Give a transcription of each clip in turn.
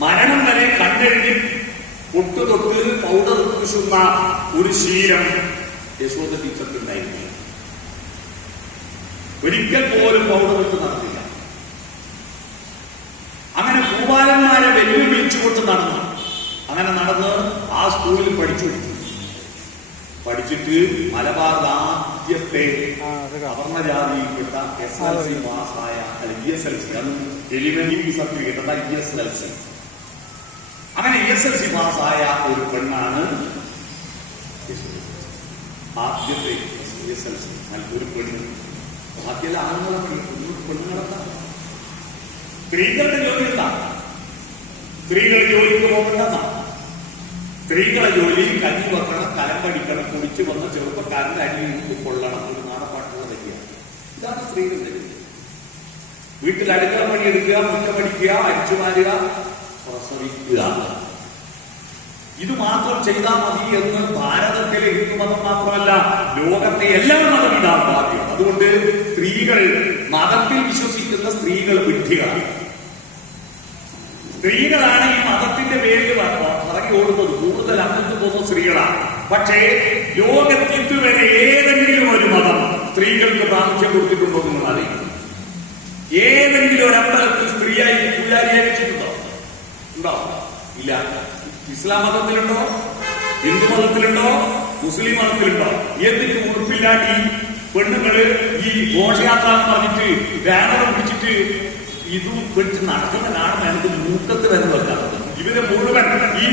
മരണം വരെ കണ്ണെഴുതി പൊട്ടുതൊട്ട് പൗഡർ പൂശുന്ന ഒരു ശീലം യശോദ ടീച്ചർക്ക് ഉണ്ടായിരുന്നു. ഒരിക്കൽ പോലും പൗഡർ ഇട്ട് നടന്നില്ല. അങ്ങനെ പൂവാലന്മാരെ വെല്ലുവിളിച്ചുകൊണ്ട് നടന്നു. അങ്ങനെ നടന്ന് ആ സ്കൂളിൽ പഠിച്ചിട്ട് മലബാറിൽ ആദ്യത്തെ അവർണജാതിയിൽപ്പെട്ട SLC പാസ്സായ ESLC, എലിമെന്ററി സർട്ടിഫിക്കറ്റ്, അതാ ESLC. അങ്ങനെ ESLC പാസ്സായ ഒരു പെണ്ണാണ് ആദ്യത്തെ ESLC. നല്ലൊരു പെണ്ണ്. ബാക്കിയെല്ലാം ആണുങ്ങളെ പെണ്ണുങ്ങളെത്താം. സ്ത്രീകളുടെ ജോലി എന്താ? സ്ത്രീകൾ ജോലിക്ക് പോകണ്ടെന്നാ. സ്ത്രീകളെ ജോലി കഞ്ഞി വെക്കണം, കലം പഠിക്കണം, കുടിച്ചു വന്ന ചെറുപ്പക്കാരന്റെ അടിയിൽ കൊള്ളണം. ഒരു നാടപ്പാട്ടുള്ള വ്യക്തിയാണ്. ഇതാണ് സ്ത്രീകളുടെ ജോലി. വീട്ടിൽ അടുക്കള പണിയെടുക്കുക, മുറ്റ പഠിക്കുക, അരിച്ചുമാരുക, പ്രസവിക്കുക. ഇത് മാത്രം ചെയ്താൽ മതി എന്ന് ഭാരതത്തിലെ ഹിന്ദുമതം മാത്രമല്ല, ലോകത്തെ എല്ലാ മതം ഇതാണ് ബാധ്യം. അതുകൊണ്ട് സ്ത്രീകൾ, മതത്തിൽ വിശ്വസിക്കുന്ന സ്ത്രീകൾ വിഡ്ഢികളാണ്. സ്ത്രീകളാണ് ഈ മതത്തിന്റെ പേരിൽ ഇറങ്ങി ഓടുന്നത്. കൂടുതൽ അങ്ങോട്ട് പോകുന്ന സ്ത്രീകളാണ്. പക്ഷേ ലോകത്തിൽ ഇതുവരെ ഏതെങ്കിലും ഒരു മതം സ്ത്രീകൾക്ക് പ്രാമുഖ്യം കൊടുത്തിട്ടുണ്ടോ നിങ്ങൾ അറിയിക്കുന്നു? ഏതെങ്കിലും ഒരു അമ്പലത്തിൽ സ്ത്രീയായി പൂജാരിയായി വെച്ചിട്ടുണ്ടോ? ഉണ്ടോ? ഇല്ല. ഇസ്ലാം മതത്തിലുണ്ടോ? ഹിന്ദു മതത്തിലുണ്ടോ? മുസ്ലിം മതത്തിലുണ്ടോ? എന്തിന് ഉറപ്പില്ലാണ്ട് ഈ പെണ്ണുങ്ങള് ഈ ഘോഷയാത്ര എന്ന് പറഞ്ഞിട്ട് ബാനർ പിടിച്ചിട്ട് ഇതും പിടിച്ച് നടക്കുന്ന കാണുന്ന എനിക്ക് മൂക്കത്ത് വരുന്ന വെക്കാറുണ്ട്. ഇവര് മുഴുവൻ ഈ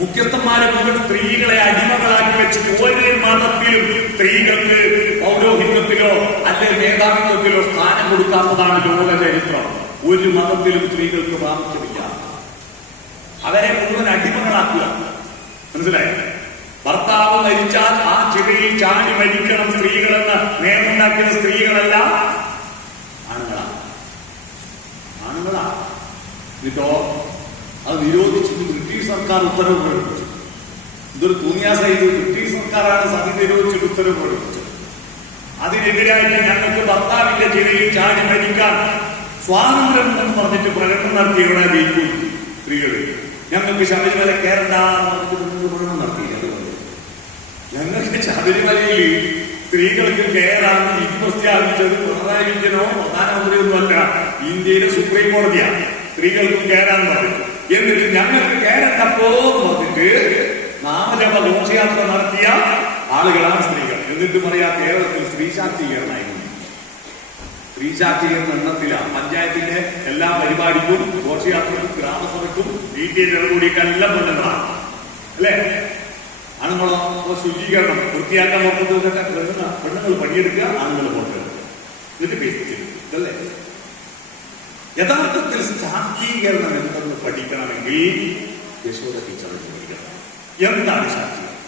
മുഖ്യസ്ഥന്മാരെ മുഴുവൻ സ്ത്രീകളെ അടിമകളാക്കി വെച്ചിട്ട് ഒരു മതത്തിലും സ്ത്രീകൾക്ക് പൗരോഹിത്യത്തിലോ അല്ലെങ്കിൽ മേധാവിത്വത്തിലോ സ്ഥാനം കൊടുക്കാത്തതാണ് ലോക ചരിത്രം. ഒരു മതത്തിലും സ്ത്രീകൾക്ക് പ്രാമുഖ്യമില്ല. അവരെ മുഴുവൻ അടിമകളാക്കുക. മനസ്സിലായി? ഭർത്താവ് മരിച്ചാൽ ആ ചിതയിൽ ചാടി മരിക്കണം സ്ത്രീകളെന്ന് നിയമമുണ്ടാക്കിയ സ്ത്രീകളല്ല, ആണുങ്ങളാണ്. എന്നിട്ടോ അത് നിരോധിച്ചിട്ട് ബ്രിട്ടീഷ് സർക്കാർ ഉത്തരവ് പ്രകടിപ്പിച്ചു. ഇതൊരു തൂങ്ങിയാസായിട്ട് ബ്രിട്ടീഷ് സർക്കാരാണ് സതി നിരോധിച്ചിട്ട് ഉത്തരവ് പ്രകടിപ്പിച്ചത്. അതിനെതിരായിട്ട് ഞങ്ങൾക്ക് ഭർത്താവിന്റെ ചിതയിൽ ചാടി മരിക്കാൻ സ്വാതന്ത്ര്യം എന്ന് പറഞ്ഞിട്ട് പ്രകടനം നടത്തി എവിടെ ജയിക്കും സ്ത്രീകൾ. ഞങ്ങൾക്ക് ശബരിമല കയറണ്ട പ്രകടനം നടത്തിയില്ല. അതുകൊണ്ട് ഞങ്ങൾക്ക് ശബരിമലയിൽ സ്ത്രീകൾക്ക് കയറാന്ന് വിധി പ്രഖ്യാപിച്ചത് പിണറായി വിജയനോ പ്രധാനമന്ത്രിയൊന്നുമല്ല, ഇന്ത്യയിലെ സുപ്രീം കോടതിയാണ്. സ്ത്രീകൾക്ക് കയറാൻ പറഞ്ഞു. എന്നിട്ട് ഞങ്ങൾക്ക് കയറണ്ടപ്പോ പറഞ്ഞിട്ട് നാമജപ ഘോഷയാത്ര നടത്തിയ ആളുകളാണ് സ്ത്രീകൾ. എന്നിട്ട് പറയാ കേരളത്തിൽ സ്ത്രീ ശാക്തീകരണമായിരുന്നു. സ്ത്രീ ശാക്തീകരണ എണ്ണത്തിലാണ് പഞ്ചായത്തിന്റെ എല്ലാ പരിപാടിക്കും ഘോഷയാത്രക്കും ഗ്രാമസഭയ്ക്കും വീട്ടിൽ കൂടിയൊക്കെ എല്ലാം പെണ്ണുങ്ങളാണ്. അല്ലേ? ആണുങ്ങളോ ശുചീകരണം വൃത്തിയാക്കാൻ നോക്കുന്നതൊക്കെ പെണ്ണുങ്ങൾ പണിയെടുക്കുക, ആണുങ്ങൾ പുറത്തെടുക്കുക. എന്നിട്ട് പേസിച്ചല്ലേ? യഥാർത്ഥത്തിൽ ശാക്തീകരണം എന്തെന്ന് പഠിക്കണമെങ്കിൽ യശോദ ടീച്ചറെ പഠിക്കണം. എന്താണ് ശാക്തീകരണം?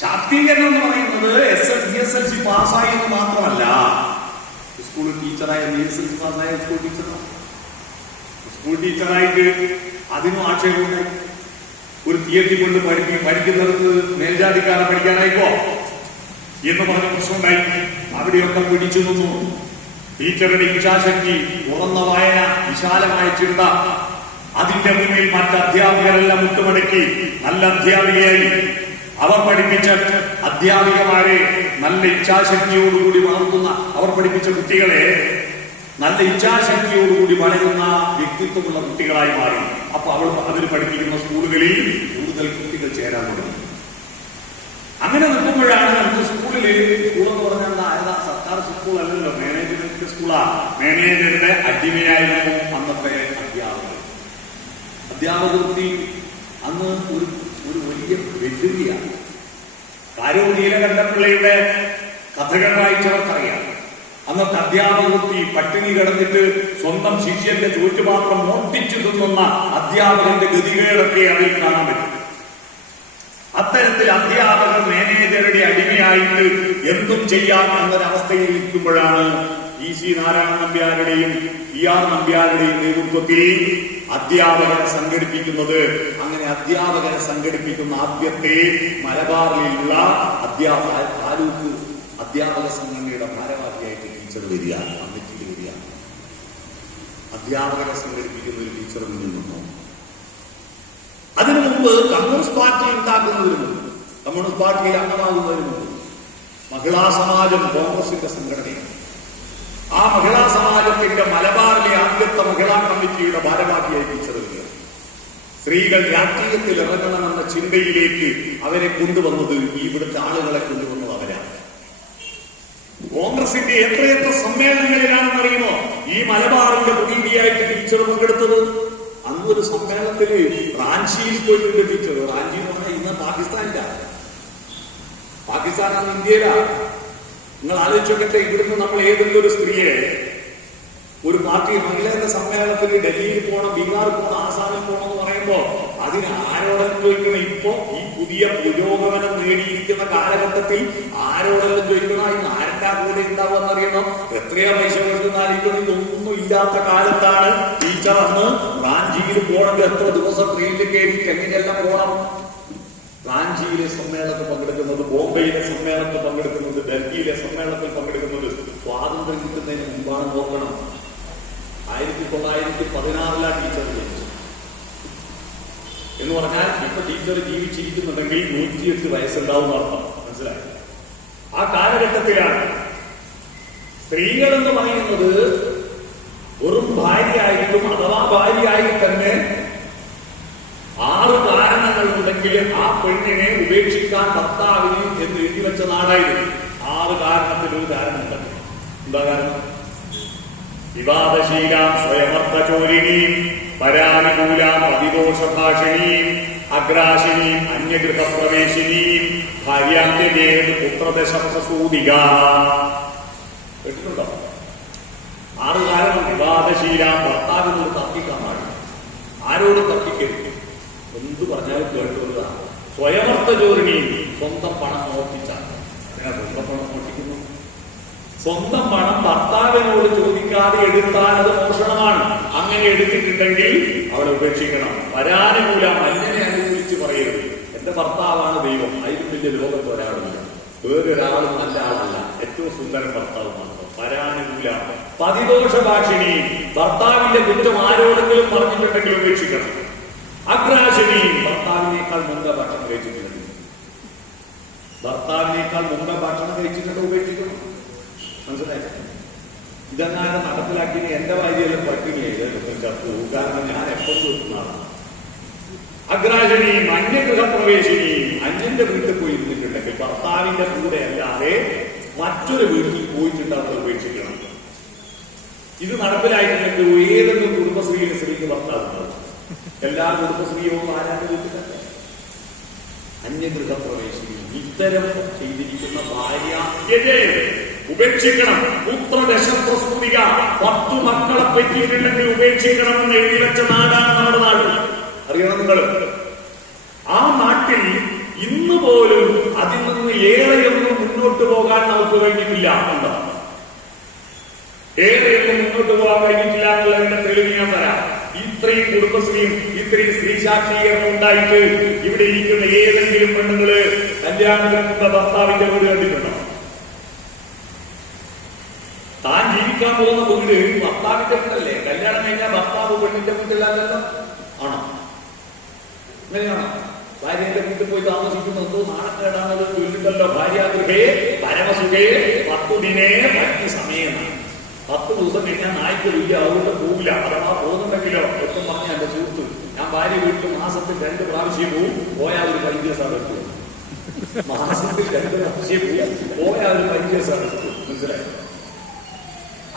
ശാക്തീകരണം എന്ന് പറയുന്നത് ESLC പാസ്സായി എന്ന് മാത്രമല്ല, സ്കൂൾ ടീച്ചറായ ESLC പാസ്സായ സ്കൂൾ ടീച്ചറായിട്ട് അതിനും ആക്ഷേപമുണ്ടായി. ഒരു തിയേറ്ററിൽ കൊണ്ട് പഠിക്കുന്നിടത്ത് മേൽജാതിക്കാരെ പഠിക്കാനായിക്കോ എന്ന് പറഞ്ഞ പ്രശ്നമുണ്ടായി. അവിടെയൊക്കെ പിടിച്ചു നിന്നു. ടീച്ചറുടെ ഇച്ഛാശക്തി, തുറന്ന വായന, വിശാലമായ ചിന്ത, അതിന്റെ മുന്നിൽ മറ്റ് അധ്യാപകരെല്ലാം മുട്ടുമടക്കി നല്ല അധ്യാപികയായി. അവർ പഠിപ്പിച്ച അധ്യാപികമാരെ നല്ല ഇച്ഛാശക്തിയോടുകൂടി വളർത്തുന്ന, അവർ പഠിപ്പിച്ച കുട്ടികളെ നല്ല ഇച്ഛാശക്തിയോടുകൂടി വളരുന്ന വ്യക്തിത്വമുള്ള കുട്ടികളായി മാറി. അപ്പൊ അവർ പഠിപ്പിക്കുന്ന സ്കൂളുകളിൽ കൂടുതൽ കുട്ടികൾ ചേരാൻ തുടങ്ങി. അങ്ങനെ നിൽക്കുമ്പോഴാണ് നമുക്ക് സ്കൂളെന്ന് പറഞ്ഞാൽ ആരതാ? സർക്കാർ സ്കൂൾ അല്ലല്ലോ, മാനേജ്മെന്റ് സ്കൂളാ. മാനേജറുടെ അടിമയായിരുന്നു അന്നത്തെ അധ്യാപകവൃത്തി. അന്ന് ഒരു വലിയ വെല്ലുവിളിയാണ്. കാരൂർ നീലകണ്ഠപിള്ളയുടെ കഥകൾ വായിച്ചവർക്കറിയാം. അന്നത്തെ അധ്യാപകവൃത്തി പട്ടിണി കിടന്നിട്ട് സ്വന്തം ശിഷ്യന്റെ ചോറ്റുപാത്രം മോഷ്ടിച്ചു തിന്നുന്ന അധ്യാപകന്റെ ഗതികേടൊക്കെ അതിൽ കാണാൻ പറ്റും. അത്തരത്തിൽ അധ്യാപകർ മാനേജറുടെ അടിമയായിട്ട് എന്തും ചെയ്യാം എന്നൊരവസ്ഥയിൽ ഇരിക്കുമ്പോഴാണ് EC നാരായണ നമ്പ്യാരുടെയും ER നമ്പ്യാരുടെയും നേതൃത്വത്തിൽ അധ്യാപകരെ സംഘടിപ്പിക്കുന്നത്. അങ്ങനെ അധ്യാപകരെ സംഘടിപ്പിക്കുന്ന ആദ്യത്തെ മലബാറിലുള്ള താലൂക്ക് അധ്യാപക സംഘടനയുടെ ഭാരവാഹിയായിട്ട് ടീച്ചർ വരിക, കമ്മിറ്റിയിൽ വരിക. അധ്യാപകരെ സംഘടിപ്പിക്കുന്ന ഒരു ടീച്ചറിൽ നിന്നു. അതിനു മുമ്പ് കമ്മ്യൂണിസ്റ്റ് പാർട്ടി ഉണ്ടാക്കുന്നതിന് മുമ്പ്, കമ്മ്യൂണിസ്റ്റ് പാർട്ടിയിൽ അംഗമാകുന്നതിന് മുമ്പ് മഹിളാ സമാജം കോൺഗ്രസിന്റെ സംഘടനയാണ്. ആ മഹിളാ സമാജത്തിന്റെ മലബാറിലെ ആദ്യത്തെ മഹിളാ കമ്മിറ്റിയുടെ ഭാരവാഹിയായി ടീച്ചറുകൾ സ്ത്രീകൾ രാഷ്ട്രീയത്തിൽ ഇറങ്ങണമെന്ന ചിന്തയിലേക്ക് അവരെ കൊണ്ടുവന്നത്, ഇവിടുത്തെ ആളുകളെ കൊണ്ടുവന്നത് അവരാണ്. കോൺഗ്രസിന്റെ എത്രയെത്ര സമ്മേളനങ്ങളിലാണെന്നറിയുമോ ഈ മലബാറിന്റെ പ്രതിനിധിയായിട്ട് ടീച്ചർ പങ്കെടുത്തത്? അന്നൊരു സമ്മേളനത്തില് റാഞ്ചിയിൽ പോയിട്ടുണ്ട് ടീച്ചർ. റാഞ്ചി എന്ന് പറഞ്ഞാൽ ഇന്ന് പാകിസ്ഥാനിലാണ്. പാകിസ്ഥാനാണ് ഇന്ത്യയിലാണ്. നിങ്ങൾ ആലോചിച്ചോക്കട്ടെ, ഇവിടുന്ന് നമ്മൾ ഏതെങ്കിലും ഒരു സ്ത്രീയെ ഒരു പാർട്ടി മഹിളയുടെ സമ്മേളനത്തിൽ ഡൽഹിയിൽ പോകണം, ബീഹാർ പോകണം, ആസാമിൽ പോകണം എന്ന് പറയുമ്പോ അതിന് ആരോടെല്ലാം ചോദിക്കണം? ഇപ്പോ ഈ പുതിയ പുരോഗമനം നേടിയിരിക്കുന്ന കാലഘട്ടത്തിൽ ആരോടെല്ലാം ചോദിക്കണം? ഇന്ന് ആരുടെ കൂടെ ഉണ്ടാവുമെന്ന് അറിയണം, എത്രയാ പൈസ കൊടുക്കുന്നതായിരിക്കണം. ഇതൊന്നും ഇല്ലാത്ത കാലത്താണ് ടീച്ചർ അന്ന് റാഞ്ചിയിൽ പോകണമെങ്കിൽ എത്ര ദിവസം ട്രെയിനിൽ കയറിയിട്ട് എങ്ങനെയെല്ലാം പോകണം. റാഞ്ചിയിലെ സമ്മേളനത്തിൽ പങ്കെടുക്കുന്നത്, ബോംബെയിലെ സമ്മേളനത്തിൽ പങ്കെടുക്കുന്നത്, ഡൽഹിയിലെ സമ്മേളനത്തിൽ പങ്കെടുക്കുന്നത് സ്വാതന്ത്ര്യം കിട്ടുന്നതിന് മുമ്പാണ്. നോക്കണം, 1916 ടീച്ചർ ജനിച്ചു എന്ന് പറഞ്ഞാൽ ഇപ്പൊ ടീച്ചർ ജീവിച്ചിരിക്കുന്നുണ്ടെങ്കിൽ 108 വയസ്സുണ്ടാവും അർത്ഥം. മനസ്സിലായി? ആ കാലഘട്ടത്തിലാണ് സ്ത്രീകൾ എന്ന് പറയുന്നത് വെറും ഭാര്യയായിട്ടും അഥവാ ഭാര്യയായി തന്നെ 6 കാരണങ്ങളുണ്ടെങ്കിൽ ആ പെണ്ണിനെ ഉപേക്ഷിക്കാൻ ഭർത്താവിന് എന്ന് എഴുതി വെച്ച നാടായിരുന്നു. 6 കാരണത്തിലൊരു കാരണമുണ്ട്. എന്താ കാരണം? വിവാദശീലാം സ്വയമർത്ഥചോരിണീം പരാനുകൂലാം അതിദോഷഭാഷിണീം അഗ്രാശിനീം അന്യഗൃഹപ്രവേശിനീം ഭാര്യാന്ത്യജേത് പുത്രദശപ്രസൂതിക. കേട്ടിട്ടുണ്ടോ? 6 കാരണം. വിവാദശീലാം, ഭർത്താവിനോട് തർക്കിക്കാൻ പാടില്ല, ആരോട് തർക്കിക്കരുത്, എന്ത് പറഞ്ഞാലും കേട്ടുകൊള്ളുക. സ്വയമർത്ഥചോരിണി, സ്വന്തം പണം മോഷ്ടിച്ചാണ്. അങ്ങനെ സ്വന്തം പണം മോഷ്ടിക്കുന്നു. സ്വന്തം പണം ഭർത്താവിനോട് ചോദിക്കാതെ എടുത്താൽ അത് മോഷണമാണ്. അങ്ങനെ എടുത്തിട്ടുണ്ടെങ്കിൽ അവളെ ഉപേക്ഷിക്കണം. പരാനുകൂല, മല്ലിനെ അനുകൂലിച്ച് പറയരുത്. എന്റെ ഭർത്താവാണ് ദൈവം, അതിലും വലിയ ലോകത്ത് ഒരാളില്ല, വേറൊരാളും നല്ല ആളല്ല, ഏറ്റവും സുന്ദരൻ ഭർത്താവുമാണ്. പരാനുകൂല. പതിദോഷഭാഷിണി, ഭർത്താവിന്റെ കുറ്റം ആരോടെങ്കിലും പറഞ്ഞിട്ടുണ്ടെങ്കിൽ ഉപേക്ഷിക്കണം. അഗ്രാശിനി, ഭർത്താവിനേക്കാൾ മുമ്പ് ഭക്ഷണം കഴിച്ചിട്ടുണ്ട്, ഭർത്താവിനേക്കാൾ മുമ്പ് ഭക്ഷണം കഴിച്ചിട്ടുണ്ട്, ഉപേക്ഷിക്കണം. മനസ്സിലായി? ഇതെങ്ങാനും നടപ്പിലാക്കിയ എന്റെ ഭാര്യയെല്ലാം പട്ടിണിയായി ചത്തു. കാരണം ഞാൻ എപ്പോൾ ചോദിക്കുന്നതാണ്. അഗ്രാശിനിയും അന്യഗൃഹപ്രവേശിനിയും, അന്യന്റെ വീട്ടിൽ പോയി ഇരുന്നിട്ടുണ്ടെങ്കിൽ ഭർത്താവിന്റെ കൂടെ അല്ലാതെ മറ്റൊരു വീട്ടിൽ പോയിട്ടുണ്ട്, അവർ ഉപേക്ഷിക്കണം. ഇത് നടപ്പിലായിട്ടുണ്ടെങ്കിൽ ഏതെങ്കിലും കുടുംബശ്രീയിലെ സ്ത്രീക്ക് ഭർത്താവുണ്ടാവും. എല്ലാ കുടുംബശ്രീയും ആരാന്റെ വീട്ടിലല്ല. അന്യഗൃഹപ്രവേശിനി, ഇത്തരം ചെയ്തിരിക്കുന്ന ഭാര്യ ഉപേക്ഷിക്കണം. പുത്രദശപ്രസൂതിക, 10 മക്കളെ പറ്റിയിട്ടുണ്ടെങ്കിൽ ഉപേക്ഷിക്കണമെന്ന് എഴുതി വെച്ച നാടാണ് നമ്മുടെ നാട്. അറിയണം നിങ്ങൾ, ആ നാട്ടിൽ ഇന്ന് പോലും അതിൽ നിന്ന് ഏറെയൊന്നും മുന്നോട്ട് പോകാൻ നമുക്ക് കഴിഞ്ഞിട്ടില്ല. ഏറെയൊന്നും മുന്നോട്ട് പോകാൻ കഴിഞ്ഞിട്ടില്ല എന്നുള്ളതിന്റെ തെളിവ് ഞാൻ തരാം. ഇത്രയും കുടുംബശ്രീയും ഇത്രയും സ്ത്രീ ശാക്തീകരണം ഉണ്ടായിട്ട് ഇവിടെ ഇരിക്കുന്ന ഏതെങ്കിലും പെണ്ണുങ്ങള് കല്യാണത്തിന് മുമ്പ് ഭർത്താവിന്റെ വീട് കണ്ടിട്ടുണ്ടോ? താൻ ജീവിക്കാൻ പോകുന്ന വീട് ഭർത്താവിന്റെ വീടല്ലേ? കല്യാണം കഴിഞ്ഞാൽ ഭർത്താവ് പെണ്ണിന്റെ വീട്ടിലല്ലല്ലോ, ആണോ? അങ്ങനെയാണോ? ഭാര്യന്റെ വീട്ടിൽ പോയി താമസിക്കുന്നത് നാണക്കേടാണത് ചൊല്ലിട്ടല്ലോ. ഭാര്യാഗൃഹേ പരമസുഖേ 10 ദിനേ പറ്റി സമയമാണ്. 10 ദിവസം കഴിഞ്ഞാൽ നായ്ക്കളില്ല, അതുകൊണ്ട് പോവില്ല. അഥവാ പോകുന്നുണ്ടെങ്കിലോ എപ്പം പറഞ്ഞ എന്റെ സുഹൃത്ത്, ഞാൻ ഭാര്യ വീട്ടിൽ മാസത്തിൽ 2 പ്രാവശ്യം പോവും, പോയാൽ ഒരു 5 ദിവസം എടുക്കും. മാസത്തിൽ 2 പ്രാവശ്യം പോയാൽ ഒരു 5 ദിവസം എടുക്കും. മനസ്സിലായി?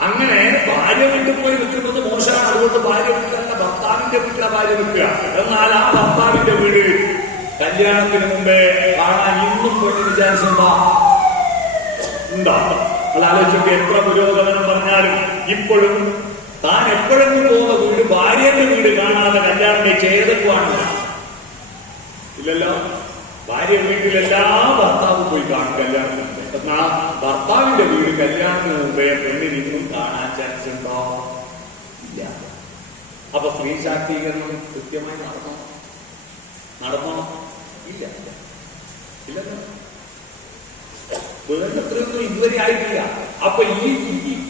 അങ്ങനെ ഭാര്യ വീട്ടിൽ പോയി നിൽക്കുന്നത് മോശമാണ്. അതുകൊണ്ട് ഭാര്യ വീട്ടിലല്ല, ഭർത്താവിന്റെ വീട്ടിലെ ഭാര്യ നിൽക്കുക. എന്നാൽ ആ ഭർത്താവിന്റെ വീട് കല്യാണത്തിന് മുമ്പേ കാണാൻ ഇന്നും പെണ്ണിന് ചാൻസ് ഉണ്ടോ? അതാലോചിച്ചൊക്കെ എത്ര പുരോഗമനം പറഞ്ഞാലും ഇപ്പോഴും താൻ എപ്പോഴെങ്കിലും പോകുന്ന വീട് ഭാര്യയുടെ വീട് കാണാതെ കല്യാണം കഴിച്ച് ഏതൊക്കെയാണ്? ഇല്ലല്ലോ. ഭാര്യ വീട്ടിലെല്ലാ ഭർത്താവും പോയി കാണും കല്യാണത്തിന് മുമ്പേ. എന്നാ ഭർത്താവിന്റെ വീട് കല്യാണത്തിന് മുമ്പേ പെണ്ണിന് ഇന്നും കാണാൻ ചാൻസ് ഉണ്ടോ? ഇല്ല. അപ്പൊ സ്ത്രീ ശാക്തീകരണം കൃത്യമായി നടന്നോ? ഇല്ല, ഇല്ലല്ലോ. വേണ്ടത്രയൊന്നും ഇതുവരെ ആയിട്ടില്ല. അപ്പൊ ഈ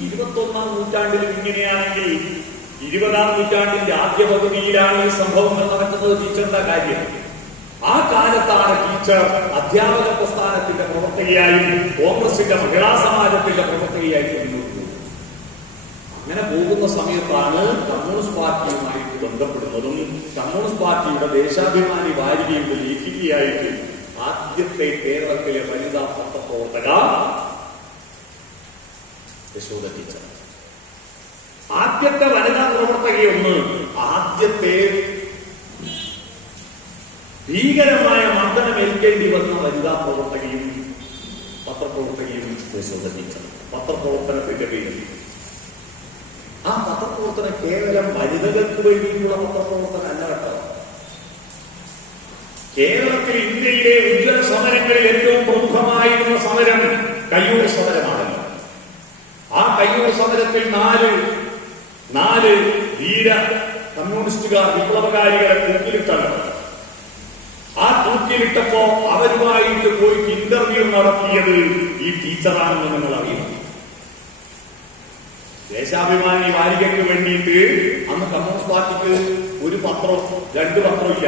21ാം നൂറ്റാണ്ടിൽ ഇങ്ങനെയാണെങ്കിൽ 20-ാം നൂറ്റാണ്ടിന്റെ ആദ്യ പകുതിയിലാണ് ഈ സംഭവങ്ങൾ നടക്കുന്നത്. ടീച്ചറുടെ കാര്യം ആ കാലത്താണ് ടീച്ചർ അധ്യാപക പ്രസ്ഥാനത്തിന്റെ പ്രവർത്തകയായും കോൺഗ്രസിന്റെ മഹിളാ സമാജത്തിന്റെ പ്രവർത്തകയായും മുന്നോട്ട് പോകുന്നത്. അങ്ങനെ പോകുന്ന സമയത്താണ് കമ്മ്യൂണിസ്റ്റ് പാർട്ടിയുമായിട്ട് ബന്ധപ്പെടുന്നതും കമ്മ്യൂണിസ്റ്റ് പാർട്ടിയുടെ ദേശാഭിമാനി വാരികയുടെ ലേഖികയായിട്ട് ആദ്യത്തെ കേരളത്തിലെ വനിതാ പത്രപ്രവർത്തക യശോദ ടീച്ചർ. ആദ്യത്തെ വനിതാ പ്രവർത്തകയൊന്ന് ആദ്യത്തെ ഭീകരമായ മർദ്ദനം ഏൽക്കേണ്ടി വന്ന വനിതാ പ്രവർത്തകയും പത്രപ്രവർത്തകയും യശോദ ടീച്ചർ. പത്രപ്രവർത്തനത്തിന്റെ പേരിൽ ആ പത്രപ്രവർത്തനം കേവലം വനിതകൾക്ക് വേണ്ടിയിട്ടുള്ള പത്രപ്രവർത്തനം അല്ല കേട്ടോ. കേരളത്തിൽ ഇന്ത്യയിലെ ഉജ്ജ്വല സമരങ്ങളിൽ ഏറ്റവും പ്രമുഖമായിരുന്ന സമരം കയ്യൂർ സമരമാണല്ലോ. ആ കയ്യൂർ സമരത്തിൽ നാല് ധീര കമ്മ്യൂണിസ്റ്റുകാർ വിപ്ലവകാരികളെ തൂക്കിലിട്ടല്ലോ. ആ തൂക്കിലിട്ടപ്പോ അവരുമായിട്ട് പോയി ഇന്റർവ്യൂ നടത്തിയത് ഈ ടീച്ചറാണെന്ന് നിങ്ങൾ അറിയണം. ദേശാഭിമാനി വാരികയ്ക്ക് വേണ്ടിയിട്ട് അന്ന് കമ്മ്യൂണിസ്റ്റ് പാർട്ടിക്ക് ഒരു പത്രം 2 പത്രം ഇല്ല.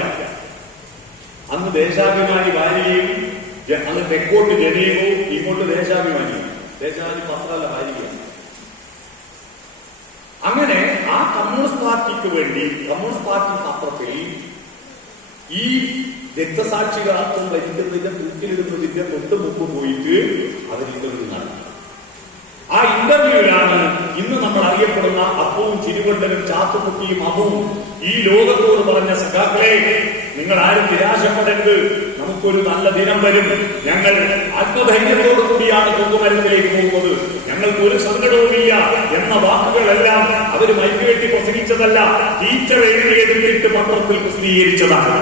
അന്ന് ദേശാഭിമാനി വാരികയും അന്ന് തെക്കോട്ട് ജനീയവും ഇങ്ങോട്ട് ദേശാഭിമാനിയും. ദേശാഭിമാനി പത്രമല്ല, വാരികയാണ്. അങ്ങനെ ആ കമ്മ്യൂണിസ്റ്റ് പാർട്ടിക്ക് വേണ്ടി കമ്മ്യൂണിസ്റ്റ് പാർട്ടി പത്രത്തിൽ ഈ രക്തസാക്ഷികളാക്കം ഭരിക്കുന്നതിന്റെ തൂക്കിലിടുന്നതിന്റെ തൊട്ടുമുമ്പ് പോയിട്ട് അവർ ഇന്റർവ്യൂ നടത്തി. ആ ഇന്റർവ്യൂവിലാണ് ഇന്ന് നമ്മൾ അറിയപ്പെടുന്ന അപ്പവും ചിരുവണ്ടനും ചാത്തുകുട്ടിയും അമ്മുവും ഈ ലോകത്തോട് പറഞ്ഞ സഖാക്കളെ, നിങ്ങൾ ആരും നിരാശപ്പെടരുത്, നമുക്കൊരു നല്ല ദിനം വരും, ഞങ്ങൾ ആത്മധൈര്യത്തോടു കൂടിയാണ് തൂക്കുമരത്തിലേക്ക് പോകുന്നത്, ഞങ്ങൾക്ക് ഒരു സങ്കടവുമില്ല എന്ന വാക്കുകളെല്ലാം അവർ മൈക്കുകെട്ടി പ്രസംഗിച്ചതല്ല, ടീച്ചർ എഴുതിയിട്ട് പത്രത്തിൽ പ്രസിദ്ധീകരിച്ചതാണ്.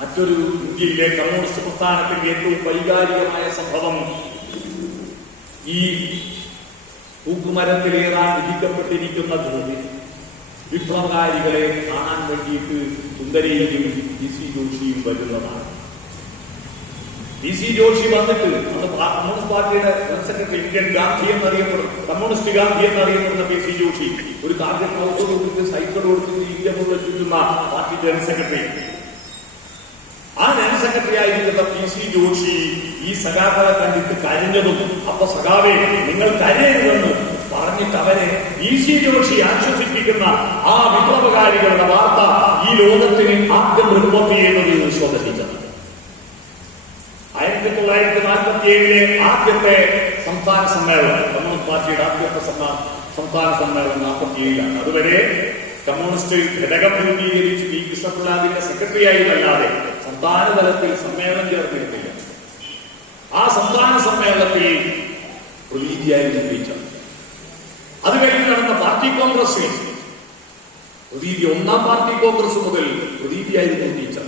മറ്റൊരു ഇന്ത്യയിലെ കമ്മ്യൂണിസ്റ്റ് പ്രസ്ഥാനത്തിന്റെ ഏറ്റവും വൈകാരികമായ സംഭവം ഈ തൂക്കുമരത്തിലേറാൻ വിധിക്കപ്പെട്ടിരിക്കുന്ന വിപ്ലവകാരികളെ കാണാൻ വേണ്ടിയിട്ട് സുന്ദരയും PC ജോഷിയും വരുന്നതാണ്. PC ജോഷി വന്നിട്ട് കമ്മ്യൂണിസ്റ്റ് പാർട്ടിയുടെ ജനറൽ സെക്രട്ടറി, ഇന്ത്യൻ ഗാന്ധി എന്നറിയപ്പെടും, കമ്മ്യൂണിസ്റ്റ് ഗാന്ധി എന്നറിയപ്പെടുന്ന PC ജോഷി ഒരു കാർഗിൽ ഹൗസ് കൊടുത്തിട്ട് സൈക്കിൾ കൊടുത്തിട്ട് ഇന്ത്യ മുഴുവൻ ചുറ്റുന്ന പാർട്ടി ജനറൽ സെക്രട്ടറി. ആ ജനറൽ സെക്രട്ടറി ആയിരിക്കുന്ന PC ജോഷി ഈ സഖാക്കളെ കണ്ടിട്ട് കരഞ്ഞതും, അപ്പൊ സഖാവേ നിങ്ങൾ കരയരുതെന്ന് പറഞ്ഞിട്ട് അവരെ PC ജോഷി ആശ്വസിപ്പിക്കുന്ന ആ വിപ്ലവകാരികളുടെ വാർത്ത ഈ ലോകത്തിന് ആദ്യം റിപ്പോർട്ട് ചെയ്യുന്നത് യശോദ ടീച്ചർ. 1947 ആദ്യത്തെ സംസ്ഥാന സമ്മേളനം, കമ്മ്യൂണിസ്റ്റ് പാർട്ടിയുടെ ആദ്യത്തെ സംസ്ഥാന സമ്മേളനം 47 അതുവരെ കമ്മ്യൂണിസ്റ്റ് ഘടകം രൂപീകരിച്ച് പി കൃഷ്ണപിള്ളാവിന്റെ സെക്രട്ടറി ആയിട്ടല്ലാതെ സംസ്ഥാന തലത്തിൽ സമ്മേളനം ചേർന്നിരുന്നില്ല. ആ സംസ്ഥാന സമ്മേളനത്തിൽ പ്രതീതിയായിരുന്നു ടീച്ചർ. അത് കഴിഞ്ഞ് നടന്ന പാർട്ടി കോൺഗ്രസിൽ പ്രതീതി, 1ാം പാർട്ടി കോൺഗ്രസ് മുതൽ പ്രതീതിയായിരുന്നു ടീച്ചർ.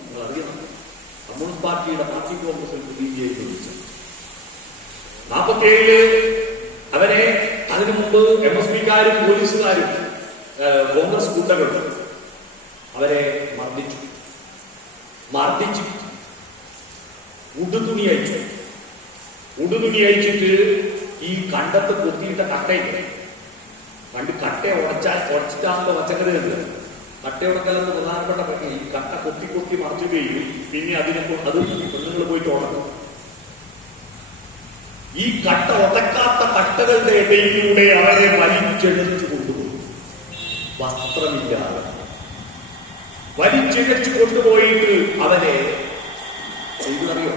നിങ്ങൾ അറിയണം, കമ്മ്യൂണിസ്റ്റ് പാർട്ടിയുടെ പാർട്ടി കോൺഗ്രസിൽ പ്രതീതിയായിരുന്നു ടീച്ചർ. 47 അവരെ അതിനു മുമ്പ് MSPക്കാരും പോലീസുകാരും കോൺഗ്രസ് കൂട്ടങ്ങളുണ്ട്, അവരെ മർദ്ദിച്ചു. ഉടുതുണി അയച്ചിട്ട് ഈ കണ്ടത്ത് കൊത്തിയിട്ട കട്ടയില്ല, കട്ട ഉടച്ചിട്ടാകുമ്പോ പച്ചക്കറിയുണ്ട്. കട്ട ഉടക്കലെന്ന് പ്രധാനപ്പെട്ട പറ്റി ഈ കട്ട കൊത്തി മറിച്ചുകയും പിന്നെ അത് പെണ്ണുങ്ങൾ പോയിട്ട് ഉടക്കും. ഈ കട്ട ഉടക്കാത്ത കട്ടകളുടെ ഇടയിലൂടെ അവരെ വലിച്ചെടുച്ചു കൊണ്ടുപോയി, വസ്ത്രമില്ലാതെ വലിച്ചിഴച്ചു കൊണ്ടുപോയിട്ട് അവരെ ചെയ്തറിയോ,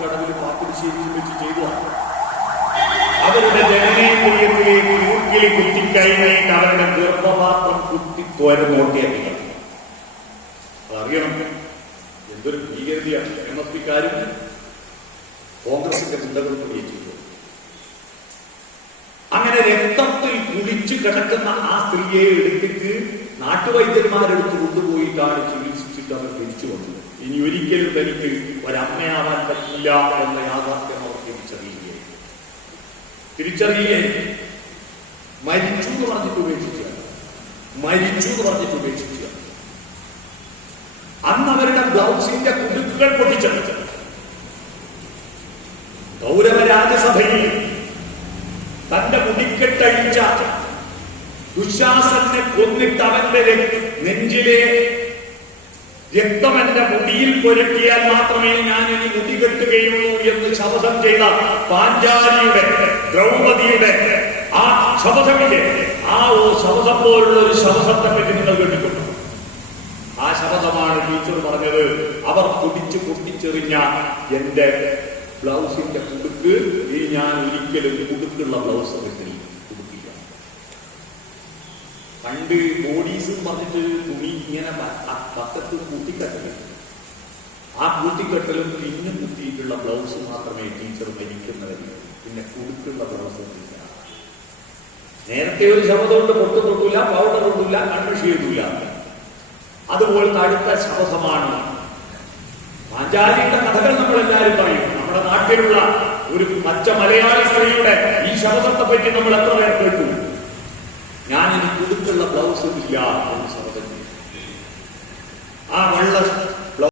കടവിൽ പാപ്പിടിശ്ശേരിയിൽ വെച്ച് ചെയ്തതാണ്. അവരുടെ ജനനേന്ദ്രിയത്തിലേക്ക് മൂക്കിൽ കുത്തിക്കഴിഞ്ഞിട്ട് അവരുടെ ഗർഭപാത്രം കുത്തി തോരനോട്ടിയറിയണം. അതറിയണം, എന്തൊരു ഭീകരതയാണ്. MSPക്കാരും കോൺഗ്രസിന്റെ ചിന്തകൾ ചെയ്തു. അങ്ങനെ രക്തത്തിൽ കുളിച്ചു കിടക്കുന്ന ആ സ്ത്രീയെ എടുത്തിട്ട് നാട്ടുവൈദ്യന്മാരെടുത്ത് കൊണ്ടുപോയിട്ടാണ് ചികിത്സിച്ചിട്ട് അവർ തിരിച്ചു വന്നത്. ഇനി ഒരിക്കലും തനിക്ക് ഒരമ്മയാവാൻ പറ്റില്ല എന്ന യാഥാർത്ഥ്യം അവർ തിരിച്ചറിയുകയും മരിച്ചു എന്ന് പറഞ്ഞിട്ട് ഉപേക്ഷിക്കുക. അന്ന് അവരുടെ ബ്ലൗസിന്റെ കുടുക്കുകൾ പൊട്ടിച്ചടിച്ചു. ഗൗരവ രാജ്യസഭയിൽ തന്റെ മുടിക്കെട്ടഴിച്ച ദുശാസനെ കൊന്നിട്ട് അവന്റെ നെഞ്ചിലെ രക്തം എന്റെ മുടിയിൽ പുരട്ടിയാൽ മാത്രമേ ഞാൻ ഇനി മുടി കെട്ടുകയുള്ളൂ എന്ന് ശപഥം ചെയ്ത പാഞ്ചാലിയുടെ, ദ്രൗപദിയുടെ ആ ശപഥമില്ലേ, ആ ശപഥം പോലുള്ള ഒരു ശപഥത്തെ പറ്റി നിങ്ങൾ കേട്ടിട്ടുണ്ട്. ആ ശപഥമാണ് ടീച്ചർ പറഞ്ഞത്. അവർ കുടിച്ച് പൊട്ടിച്ചെറിഞ്ഞ എന്റെ ബ്ലൗസിന്റെ കുടുക്ക് ഈ ഞാൻ ഒരിക്കലും കുടുക്കുള്ള ബ്ലൗസ് കിട്ടില്ല, കുടുക്കില്ല. പണ്ട് ബോഡീസ് പറഞ്ഞിട്ട് തുണി ഇങ്ങനെ പക്കത്ത് കൂട്ടിക്കെട്ടലും, ആ കൂട്ടിക്കെട്ടലും പിന്നെ കുത്തിയിട്ടുള്ള ബ്ലൗസ് മാത്രമേ ടീച്ചർ ധരിക്കുന്നവര്, പിന്നെ കുടുക്കുള്ള ബ്ലൗസ് ഇല്ല. നേരത്തെ ഒരു ശബ്ദമുണ്ട്, പൊട്ട് തൊട്ടില്ല, പൗഡർ തൊട്ടില്ല, കൺമഷി ചെയ്തില്ല. അതുപോലത്തെ അടുത്ത ശബ്ദമാണ് പാഞ്ചാലിയുടെ കഥകൾ നമ്മളെല്ലാവരും പറയും. നമ്മുടെ നാട്ടിലുള്ള ഒരു പച്ച മലയാളി സ്ത്രീയുടെ ഈ ശബ്ദത്തെ പറ്റി നമ്മൾ എത്ര പേർ കേട്ടു. ഞാൻ എനിക്ക് കുടുക്കുള്ള ബ്ലൗസ് ഇല്ല എന്ന് ശബ്ദം. ആ വെള്ള